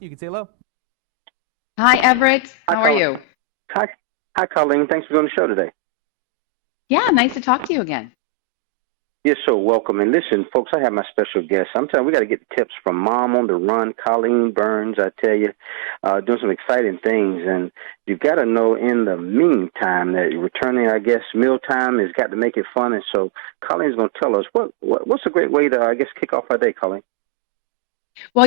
You can say hello. Hi, Everett. Hi, How are Colleen. you? Hi, hi, Colleen. Thanks for doing the show today. Yeah, nice to talk to you again. You're so welcome. And listen, folks, I have my special guest. I'm telling you, we got to get the tips from Mom on the Run, Colleen Burns. I tell you, doing some exciting things. And you've got to know in the meantime that returning, I guess, mealtime has got to make it fun. And so Colleen's going to tell us what's a great way to, I guess, kick off our day, Colleen. Well,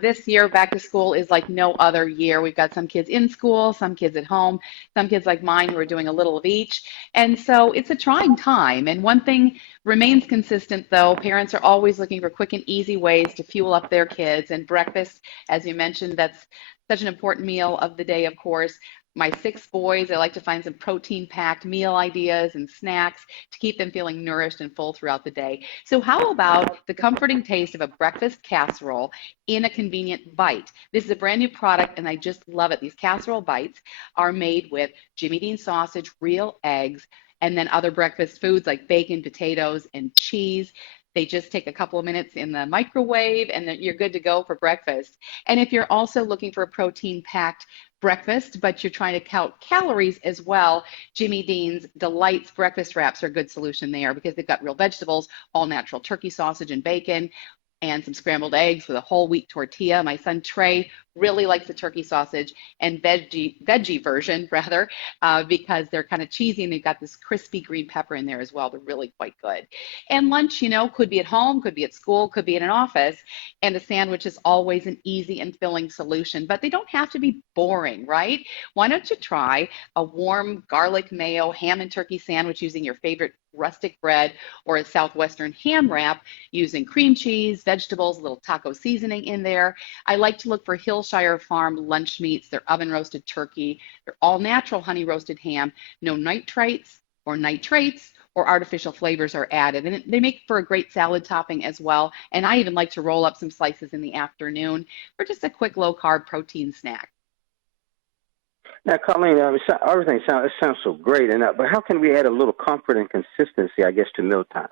this year back to school is like no other year. We've got some kids in school, some kids at home, some kids like mine who are doing a little of each. And so it's a trying time. And one thing remains consistent, though, parents are always looking for quick and easy ways to fuel up their kids. And breakfast, as you mentioned, that's such an important meal of the day, of course. My six boys, I like to find some protein packed meal ideas and snacks to keep them feeling nourished and full throughout the day. So, how about the comforting taste of a breakfast casserole in a convenient bite? This is a brand new product, and I just love it. These casserole bites are made with Jimmy Dean sausage, real eggs, and then other breakfast foods like bacon, potatoes, and cheese. They just take a couple of minutes in the microwave, and then you're good to go for breakfast. And if you're also looking for a protein packed breakfast, but you're trying to count calories as well, Jimmy Dean's Delights breakfast wraps are a good solution there because they've got real vegetables, all natural turkey sausage and bacon, and some scrambled eggs with a whole wheat tortilla. My son Trey really likes the turkey sausage and veggie version rather, because they're kind of cheesy and they've got this crispy green pepper in there as well. They're really quite good. And lunch, could be at home, could be at school, could be in an office. And a sandwich is always an easy and filling solution, but they don't have to be boring, right? Why don't you try a warm garlic mayo ham and turkey sandwich using your favorite rustic bread or a southwestern ham wrap using cream cheese, vegetables, a little taco seasoning in there. I like to look for Hillshire Farm lunch meats. They're oven roasted turkey. They're all natural honey roasted ham. No nitrates or artificial flavors are added. And they make for a great salad topping as well. And I even like to roll up some slices in the afternoon for just a quick low carb protein snack. Now, Colleen, everything sounds so great, but how can we add a little comfort and consistency, I guess, to mealtime?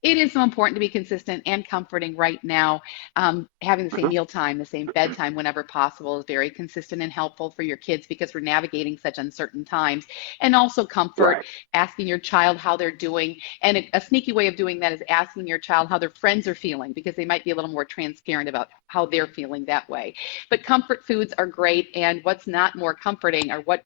It is so important to be consistent and comforting right now. Having the same Hmm. meal time, the same bedtime whenever possible is very consistent and helpful for your kids because we're navigating such uncertain times. And also comfort, Right. asking your child how they're doing. And a sneaky way of doing that is asking your child how their friends are feeling because they might be a little more transparent about how they're feeling that way. But comfort foods are great. And what's not more comforting or what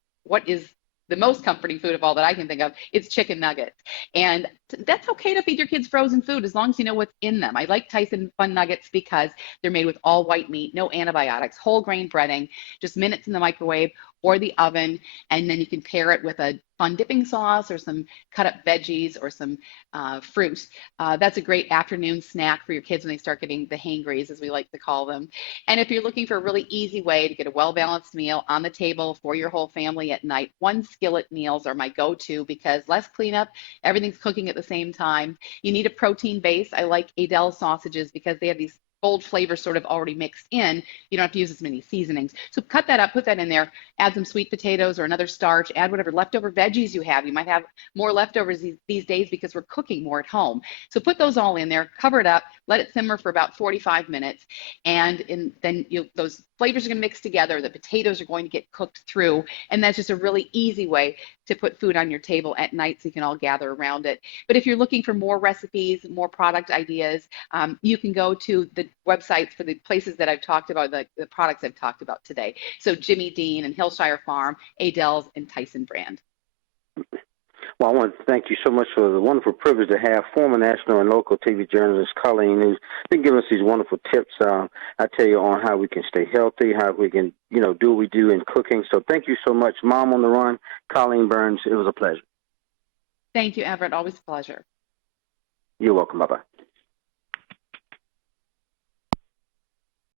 is the most comforting food of all that I can think of, it's chicken nuggets. And that's okay to feed your kids frozen food as long as you know what's in them. I like Tyson Fun Nuggets because they're made with all white meat, no antibiotics, whole grain breading, just minutes in the microwave or the oven. And then you can pair it with a fun dipping sauce or some cut up veggies or some fruit. That's a great afternoon snack for your kids when they start getting the hangries, as we like to call them. And if you're looking for a really easy way to get a well balanced meal on the table for your whole family at night, one skillet meals are my go to because less cleanup, everything's cooking at the same time. You need a protein base. I like Adele sausages because they have these bold flavors sort of already mixed in. You don't have to use as many seasonings. So cut that up, put that in there, add some sweet potatoes or another starch, add whatever leftover veggies you have. You might have more leftovers these days because we're cooking more at home. So put those all in there, cover it up, let it simmer for about 45 minutes. Then those flavors are going to mix together. The potatoes are going to get cooked through. And that's just a really easy way to put food on your table at night so you can all gather around it. But if you're looking for more recipes, more product ideas, you can go to the websites for the places that I've talked about, the products I've talked about today. So Jimmy Dean and Hillshire Farm, Adele's, and Tyson Brand. Well, I want to thank you so much for the wonderful privilege to have former national and local TV journalist Colleen, who's been giving us these wonderful tips. I tell you on how we can stay healthy, how we can, do what we do in cooking. So thank you so much, Mom on the Run, Colleen Burns. It was a pleasure. Thank you, Everett. Always a pleasure. You're welcome. Bye bye.